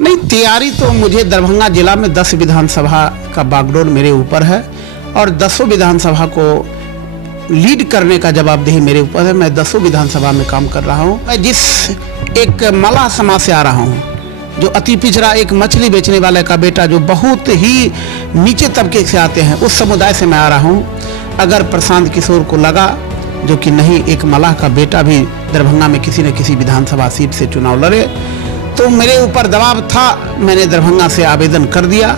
नहीं, तैयारी तो मुझे दरभंगा जिला में 10 विधानसभा का बागडोर मेरे ऊपर है और 10 विधानसभा को लीड करने का जवाबदेही मेरे ऊपर है। मैं 10 विधानसभा में काम कर रहा हूँ। मैं जिस एक मलाह समाज से आ रहा हूँ, जो अति पिछड़ा एक मछली बेचने वाले का बेटा जो बहुत ही नीचे तबके से आते हैं, उस समुदाय से मैं आ रहा हूँ। अगर प्रशांत किशोर को लगा जो कि नहीं, एक मलाह का बेटा भी दरभंगा में किसी न किसी विधानसभा सीट से चुनाव लड़े, तो मेरे ऊपर दबाव था, मैंने दरभंगा से आवेदन कर दिया।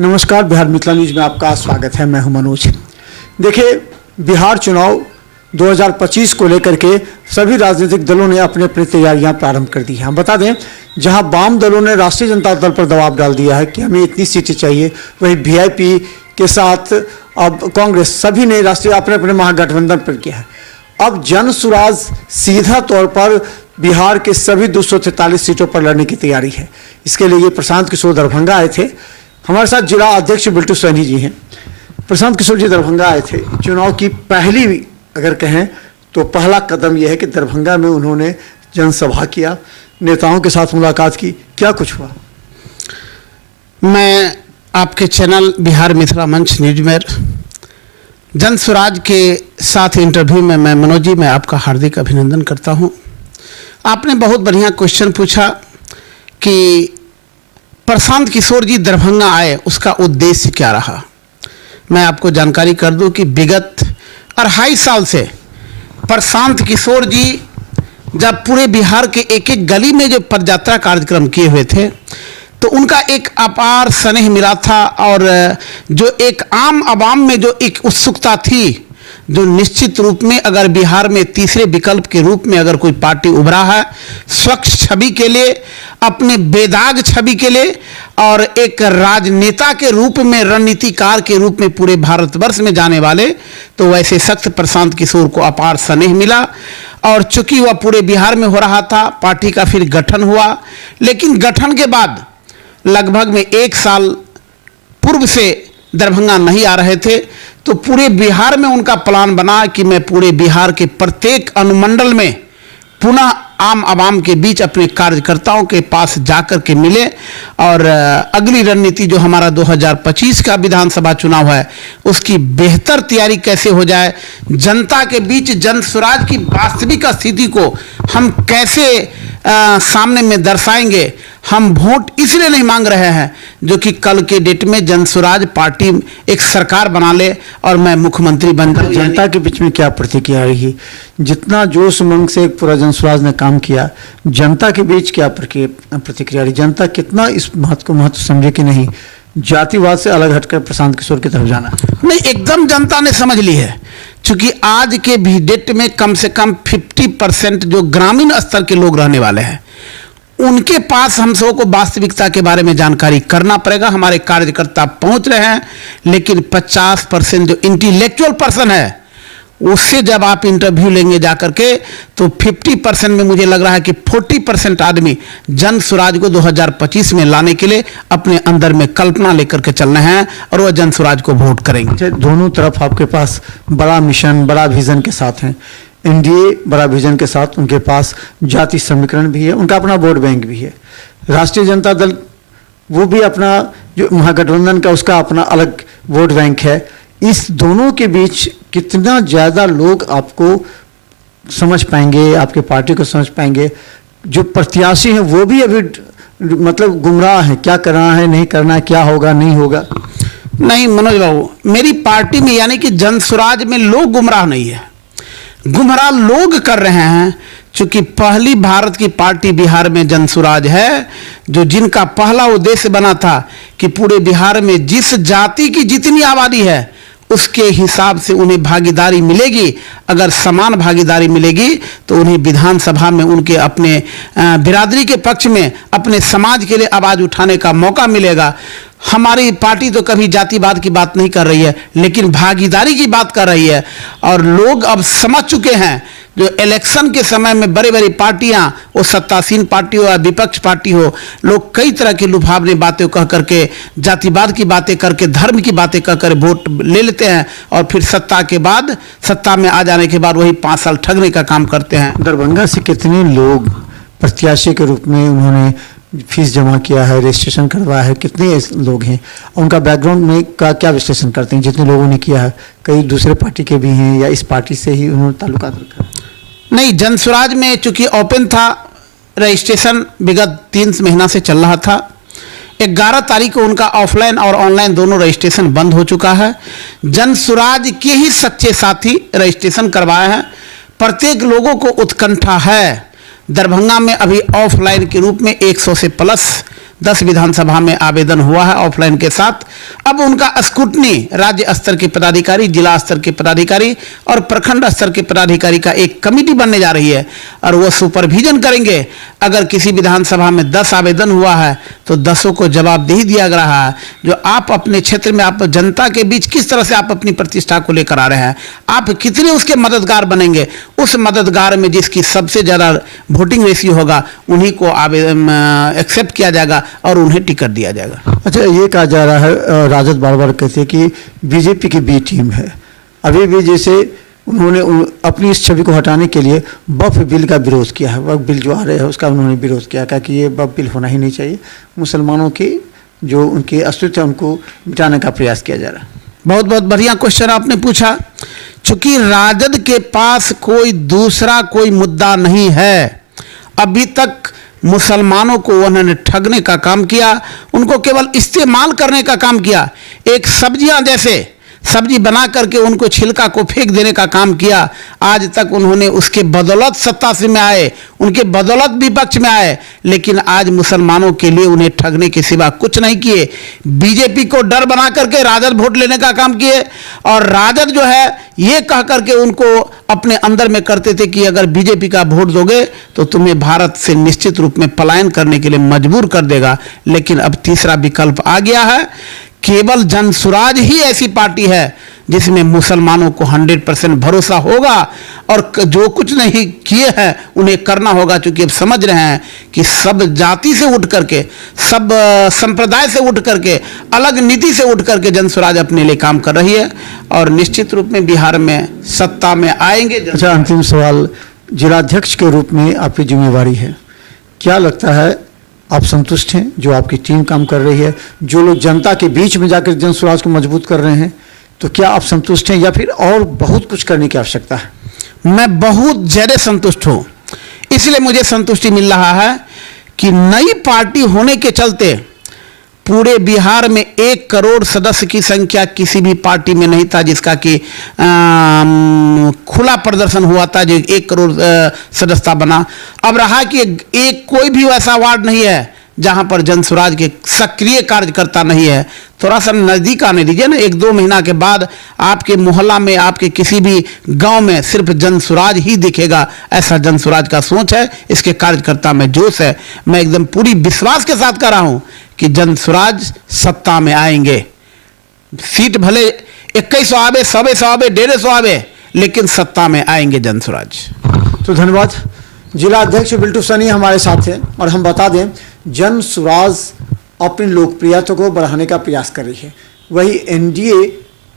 नमस्कार, बिहार मिथिला न्यूज में आपका स्वागत है। मैं हूं मनोज। देखिए, बिहार चुनाव 2025 को लेकर के सभी राजनीतिक दलों ने अपनी अपनी तैयारियां प्रारंभ कर दी हैं। हम बता दें, जहां वाम दलों ने राष्ट्रीय जनता दल पर दबाव डाल दिया है कि हमें इतनी सीटें चाहिए, वही वीआईपी के साथ अब कांग्रेस, सभी ने राष्ट्रीय अपने अपने महागठबंधन पर किया है। अब जन सुराज सीधा तौर पर बिहार के सभी 243 सीटों पर लड़ने की तैयारी है। इसके लिए प्रशांत किशोर दरभंगा आए थे। हमारे साथ जिला अध्यक्ष बिल्टू सैनी जी हैं। प्रशांत किशोर जी दरभंगा आए थे। चुनाव की पहली, अगर कहें तो पहला कदम यह है कि दरभंगा में उन्होंने जनसभा किया, नेताओं के साथ मुलाकात की। क्या कुछ हुआ? मैं आपके चैनल बिहार मिथिला मंच न्यूज में जन स्वराज के साथ इंटरव्यू में मैं मनोज जी, मैं आपका हार्दिक अभिनंदन करता हूं। आपने बहुत बढ़िया क्वेश्चन पूछा कि प्रशांत किशोर जी दरभंगा आए, उसका उद्देश्य क्या रहा। मैं आपको जानकारी कर दूं कि विगत 2.5 साल से प्रशांत किशोर जी जब पूरे बिहार के एक एक गली में जो पदयात्रा कार्यक्रम किए हुए थे, तो उनका एक अपार स्नेह मिला था और जो एक आम आवाम में जो एक उत्सुकता थी, जो निश्चित रूप में अगर बिहार में तीसरे विकल्प के रूप में अगर कोई पार्टी उभरा है, स्वच्छ छवि के लिए, अपने बेदाग छवि के लिए और एक राजनेता के रूप में, रणनीतिकार के रूप में पूरे भारतवर्ष में जाने वाले, तो वैसे सख्त प्रशांत किशोर को अपार स्नेह मिला। और चूंकि वह पूरे बिहार में हो रहा था, पार्टी का फिर गठन हुआ। लेकिन गठन के बाद लगभग में 1 साल पूर्व से दरभंगा नहीं आ रहे थे, तो पूरे बिहार में उनका प्लान बना कि मैं पूरे बिहार के प्रत्येक अनुमंडल में पुनः आम आवाम के बीच अपने कार्यकर्ताओं के पास जाकर के मिले और अगली रणनीति जो हमारा 2025 का विधानसभा चुनाव है, उसकी बेहतर तैयारी कैसे हो जाए, जनता के बीच जन स्वराज की वास्तविक स्थिति को हम कैसे सामने में दर्शाएंगे। हम वोट इसलिए नहीं मांग रहे हैं जो कि कल के डेट में जन स्वराज पार्टी एक सरकार बना ले और मैं मुख्यमंत्री बन जाऊं। जनता के बीच में क्या प्रतिक्रिया रही? जितना जोश उमंग से पूरा जन स्वराज ने काम किया, जनता के बीच क्या प्रतिक्रिया रही? जनता कितना इस बात को महत्व समझे कि नहीं, जातिवाद से अलग हटकर प्रशांत किशोर की तरफ जाना? नहीं, एकदम जनता ने समझ ली है। चूंकि आज के भी डेट में कम से कम 50% जो ग्रामीण स्तर के लोग रहने वाले हैं, उनके पास हम सबको को वास्तविकता के बारे में जानकारी करना पड़ेगा। हमारे कार्यकर्ता पहुंच रहे हैं, लेकिन 50% जो इंटेलेक्चुअल पर्सन है, उससे जब आप इंटरव्यू लेंगे जाकर के, तो 50% में मुझे लग रहा है कि 40% आदमी जन स्वराज को 2025 में लाने के लिए अपने अंदर में कल्पना लेकर के चलना है और वह जन स्वराज को वोट करेंगे। दोनों तरफ आपके पास बड़ा मिशन, बड़ा विजन के साथ हैं। एनडीए बड़ा विजन के साथ, उनके पास जाति समीकरण भी है, उनका अपना वोट बैंक भी है। राष्ट्रीय जनता दल, वो भी अपना जो महागठबंधन का, उसका अपना अलग वोट बैंक है। इस दोनों के बीच कितना ज़्यादा लोग आपको समझ पाएंगे, आपके पार्टी को समझ पाएंगे? जो प्रत्याशी हैं वो भी अभी मतलब गुमराह हैं, क्या करना है, नहीं करना है, क्या होगा, नहीं होगा। नहीं मनोज बाबू, मेरी पार्टी में यानी कि जन स्वराज में लोग गुमराह नहीं है, गुमराह लोग कर रहे हैं। चूंकि पहली भारत की पार्टी बिहार में जन स्वराज है, जो जिनका पहला उद्देश्य बना था कि पूरे बिहार में जिस जाति की जितनी आबादी है उसके हिसाब से उन्हें भागीदारी मिलेगी। अगर समान भागीदारी मिलेगी तो उन्हें विधानसभा में उनके अपने बिरादरी के पक्ष में, अपने समाज के लिए आवाज़ उठाने का मौका मिलेगा। हमारी पार्टी तो कभी जातिवाद की बात नहीं कर रही है, लेकिन भागीदारी की बात कर रही है। और लोग अब समझ चुके हैं, जो इलेक्शन के समय में बड़ी बड़ी पार्टियां, वो सत्तासीन पार्टी हो या विपक्ष पार्टी हो, लोग कई तरह की लुभावनी बातें कह करके, जातिवाद की बातें करके, धर्म की बातें कह कर वोट ले लेते हैं और फिर सत्ता में आ जाने के बाद वही 5 साल ठगने का काम करते हैं। दरभंगा से कितने लोग प्रत्याशी के रूप में उन्होंने फीस जमा किया है, रजिस्ट्रेशन करवाया है, कितने लोग हैं, उनका बैकग्राउंड में का क्या विश्लेषण करते हैं? जितने लोगों ने किया है, कई दूसरे पार्टी के भी हैं या इस पार्टी से ही उन्होंने ताल्लुकात रखा? नहीं, जनसुराज में चूंकि ओपन था, रजिस्ट्रेशन विगत 3 महीना से चल रहा था। 11 तारीख को उनका ऑफलाइन और ऑनलाइन दोनों रजिस्ट्रेशन बंद हो चुका है। जनसुराज के ही सच्चे साथी रजिस्ट्रेशन करवाए हैं। प्रत्येक लोगों को उत्कंठा है। दरभंगा में अभी ऑफलाइन के रूप में 100 से प्लस 10 विधानसभा में आवेदन हुआ है ऑफलाइन के साथ। अब उनका स्क्रूटनी राज्य स्तर के पदाधिकारी, जिला स्तर के पदाधिकारी और प्रखंड स्तर के पदाधिकारी का एक कमेटी बनने जा रही है और वो सुपरविजन करेंगे। अगर किसी विधानसभा में 10 आवेदन हुआ है तो 10 को जवाबदेही दिया जा रहा है। जो आप अपने क्षेत्र में, आप जनता के बीच किस तरह से आप अपनी प्रतिष्ठा को लेकर आ रहे हैं, आप कितने उसके मददगार बनेंगे, उस मददगार में जिसकी सबसे ज़्यादा वोटिंग रेशियो होगा उन्हीं को एक्सेप्ट किया जाएगा और उन्हें टिकट दिया जाएगा। अच्छा, ये कहा जा रहा है, राजद बार बार कहते हैं कि बीजेपी की बी टीम है। अभी भी जैसे उन्होंने अपनी इस छवि को हटाने के लिए वक्फ बिल का विरोध किया है। वक्फ बिल जो आ रहे हैं उसका उन्होंने विरोध किया, कहा कि ये वक्फ बिल होना ही नहीं चाहिए। मुसलमानों की जो उनके अस्तित्व है उनको मिटाने का प्रयास किया जा रहा है। बहुत बहुत बढ़िया क्वेश्चन आपने पूछा। चूंकि राजद के पास कोई दूसरा कोई मुद्दा नहीं है, अभी तक मुसलमानों को उन्होंने ठगने का काम किया, उनको केवल इस्तेमाल करने का काम किया। एक सब्जियां जैसे सब्जी बना करके उनको छिलका को फेंक देने का काम किया। आज तक उन्होंने उसके बदौलत सत्ता से में आए, उनके बदौलत विपक्ष में आए, लेकिन आज मुसलमानों के लिए उन्हें ठगने के सिवा कुछ नहीं किए। बीजेपी को डर बना करके राजद वोट लेने का काम किए और राजद जो है ये कह करके उनको अपने अंदर में करते थे कि अगर बीजेपी का वोट दोगे तो तुम्हें भारत से निश्चित रूप में पलायन करने के लिए मजबूर कर देगा। लेकिन अब तीसरा विकल्प आ गया है। केवल जनसुराज ही ऐसी पार्टी है जिसमें मुसलमानों को 100% भरोसा होगा और जो कुछ नहीं किए हैं उन्हें करना होगा। क्योंकि अब समझ रहे हैं कि सब जाति से उठ करके, सब संप्रदाय से उठ करके, अलग नीति से उठ करके जनसुराज अपने लिए काम कर रही है और निश्चित रूप में बिहार में सत्ता में आएंगे। अच्छा, अंतिम सवाल, जिलाध्यक्ष के रूप में आपकी जिम्मेवारी है, क्या लगता है आप संतुष्ट हैं जो आपकी टीम काम कर रही है, जो लोग जनता के बीच में जाकर जनसुराज को मजबूत कर रहे हैं, तो क्या आप संतुष्ट हैं या फिर और बहुत कुछ करने की आवश्यकता है? मैं बहुत ज़्यादा संतुष्ट हूँ। इसलिए मुझे संतुष्टि मिल रहा है कि नई पार्टी होने के चलते पूरे बिहार में 1 करोड़ सदस्य की संख्या किसी भी पार्टी में नहीं था जिसका कि खुला प्रदर्शन हुआ था जो 1 करोड़ सदस्यता बना। अब रहा कि एक कोई भी वैसा वार्ड नहीं है जहां पर जनसुराज के सक्रिय कार्यकर्ता नहीं है। थोड़ा सा नज़दीक आने दीजिए ना, 1-2 महीना के बाद आपके मोहल्ला में, आपके किसी भी गांव में सिर्फ जनसुराज ही दिखेगा। ऐसा जनसुराज का सोच है, इसके कार्यकर्ता में जोश है। मैं एकदम पूरी विश्वास के साथ कर रहा हूं कि जनसुराज सत्ता में आएंगे। सीट भले 2100 आवे, 100 आवे, 150 आवे, लेकिन सत्ता में आएंगे जनसुराज। तो धन्यवाद। जिला अध्यक्ष बिल्टू सनी हमारे साथ हैं और हम बता दें, जनसुराज अपनी लोकप्रियता को बढ़ाने का प्रयास कर रही है। वही एनडीए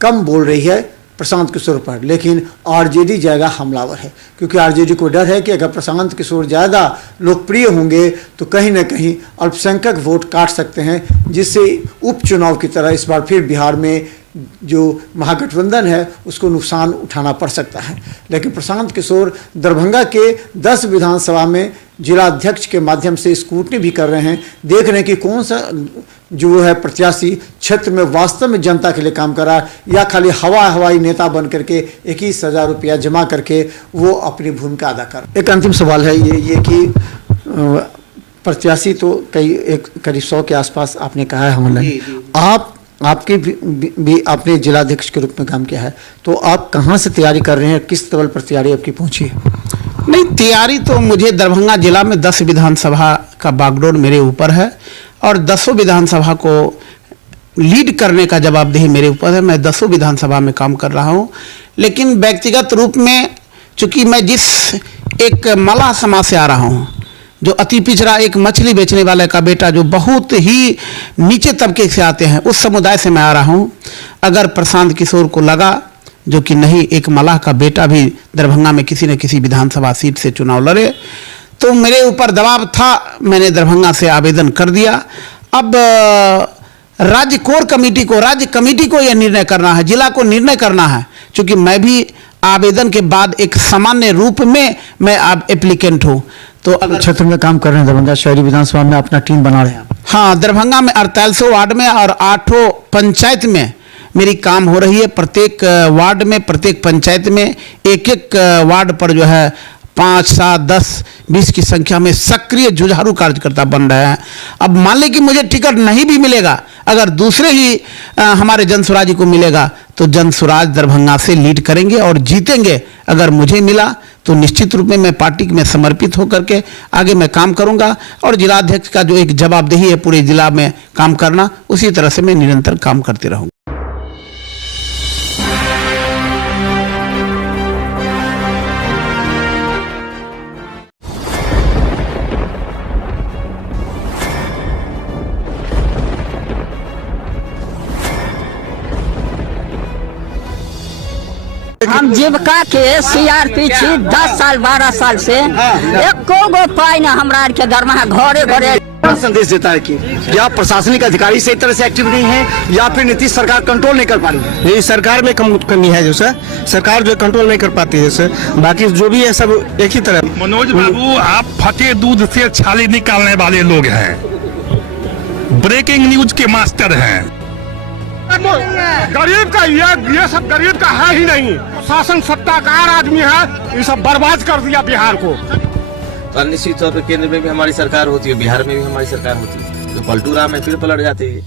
कम बोल रही है प्रशांत किशोर पर, लेकिन आरजेडी ज़्यादा हमलावर है, क्योंकि आरजेडी को डर है कि अगर प्रशांत किशोर ज़्यादा लोकप्रिय होंगे तो कहीं ना कहीं अल्पसंख्यक वोट काट सकते हैं, जिससे उपचुनाव की तरह इस बार फिर बिहार में जो महागठबंधन है उसको नुकसान उठाना पड़ सकता है। लेकिन प्रशांत किशोर दरभंगा के 10 विधानसभा में जिला अध्यक्ष के माध्यम से स्क्रूटनी भी कर रहे हैं, देख रहे हैं कि कौन सा जो है प्रत्याशी क्षेत्र में वास्तव में जनता के लिए काम कर रहा है या खाली हवाई नेता बन करके 21,000 रुपया जमा करके वो अपनी भूमिका अदा कर। एक अंतिम सवाल है ये कि प्रत्याशी तो करीब 100 के आसपास आपने कहा है हमने, आपके भी आपने जिलाध्यक्ष के रूप में काम किया है, तो आप कहाँ से तैयारी कर रहे हैं, किस लेवल पर तैयारी आपकी पहुंची है? नहीं, तैयारी तो मुझे दरभंगा जिला में 10 विधानसभा का बागडोर मेरे ऊपर है और 10 विधानसभा को लीड करने का जवाबदेही मेरे ऊपर है। मैं 10 विधानसभा में काम कर रहा हूँ, लेकिन व्यक्तिगत रूप में चूंकि मैं जिस एक मलाह समाज से आ रहा हूँ, जो अति पिछड़ा एक मछली बेचने वाले का बेटा जो बहुत ही नीचे तबके से आते हैं, उस समुदाय से मैं आ रहा हूँ। अगर प्रशांत किशोर को लगा जो कि नहीं, एक मलाह का बेटा भी दरभंगा में किसी न किसी विधानसभा सीट से चुनाव लड़े, तो मेरे ऊपर दबाव था, मैंने दरभंगा से आवेदन कर दिया। अब राज्य कोर कमेटी को, राज्य कमेटी को यह निर्णय करना है, जिला को निर्णय करना है, क्योंकि मैं भी आवेदन के बाद एक सामान्य रूप में मैं अब एप्लीकेंट हूँ। तो अगर क्षेत्र में काम कर रहे हैं, दरभंगा शहरी विधानसभा में अपना टीम बना रहे हैं। हाँ, दरभंगा में 48 वार्ड में और 8 पंचायत में मेरी काम हो रही है। प्रत्येक वार्ड में, प्रत्येक पंचायत में एक एक वार्ड पर जो है 5, 7, 10, 20 की संख्या में सक्रिय जुझारू कार्यकर्ता बन रहे हैं। अब मान लें कि मुझे टिकट नहीं भी मिलेगा, अगर दूसरे ही हमारे जनसुराज को मिलेगा तो जनसुराज दरभंगा से लीड करेंगे और जीतेंगे। अगर मुझे मिला तो निश्चित रूप में मैं पार्टी में समर्पित होकर के आगे मैं काम करूंगा, और जिलाध्यक्ष का जो एक जवाबदेही है पूरे जिला में काम करना, उसी तरह से मैं निरंतर काम करते रहूँगा। हम जीविका के सीआरपी छी 10 साल 12 साल से, एको गो पाई न हमरा के दरमाहा घरे घरे। संदेश देता है कि या प्रशासनिक अधिकारी सही तरह से एक्टिव नहीं है, या फिर नीतीश सरकार कंट्रोल नहीं कर पा रही है। ये सरकार में कमी है, जो सर सरकार जो कंट्रोल नहीं कर पाती है सर, बाकी जो भी है सब एक ही तरह। मनोज बाबू, आप फटे दूध से छाली निकालने वाले लोग हैं, ब्रेकिंग न्यूज के मास्टर हैं। गरीब का ये सब गरीब का है ही नहीं, शासन सत्ताकार आदमी है, ये सब बर्बाद कर दिया बिहार को। तो निश्चित तौर पर केंद्र में भी हमारी सरकार होती है, बिहार में भी हमारी सरकार होती है, तो पलटू राम में फिर पलट जाती है।